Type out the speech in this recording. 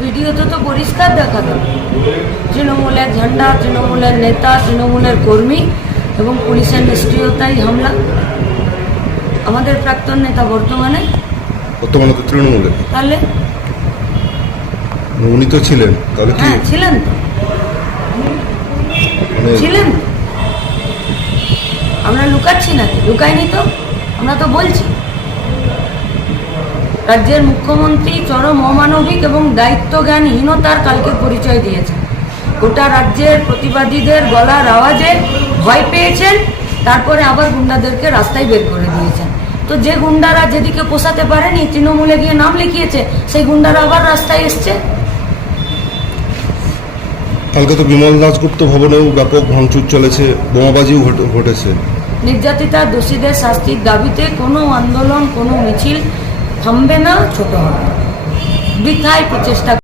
ভিডিওতে তো পরিষ্কার দেখা গেল তৃণমূলের ঝান্ডা, তৃণমূলের নেতা, তৃণমূলের কর্মী এবং পুলিশের নিষ্ক্রিয়তায় হামলা। আমাদের প্রাক্তন নেতা বর্তমানে তো তৃণমূলে, তাহলে উনি তো ছিলেন, তাহলে কি হ্যাঁ ছিলেন তো, ছিলেন। আমরা লুকাচ্ছি নাকি? লুকাইনি তো, আমরা তো বলছি। রাজ্যের মুখ্যমন্ত্রী চরম অমানবিক এবং দায়িত্বজ্ঞানহীনতার কালকে পরিচয় দিয়েছেন। গোটা রাজ্যের প্রতিবাদীদের গলার আওয়াজে ভয় পেয়েছেন, তারপরে আবার গুন্ডাদেরকে রাস্তায় বের করে দিয়েছেন। তো যে গুন্ডারা যেদিকে পোষাতে পারেনি, তৃণমূলে গিয়ে নাম লিখিয়েছে, সেই গুন্ডারা আবার রাস্তায় এসছে। কালকে তো বিমল দাশগুপ্ত ভবনেও ব্যাপক ভাঙচুর চলেছে, বোমাবাজিও ঘটেছে। নির্যাতিতা দোষীদের শাস্তির দাবিতে কোনো আন্দোলন, কোনো মিছিল থামবে না, ছোট হবে। বৃথায় প্রচেষ্টা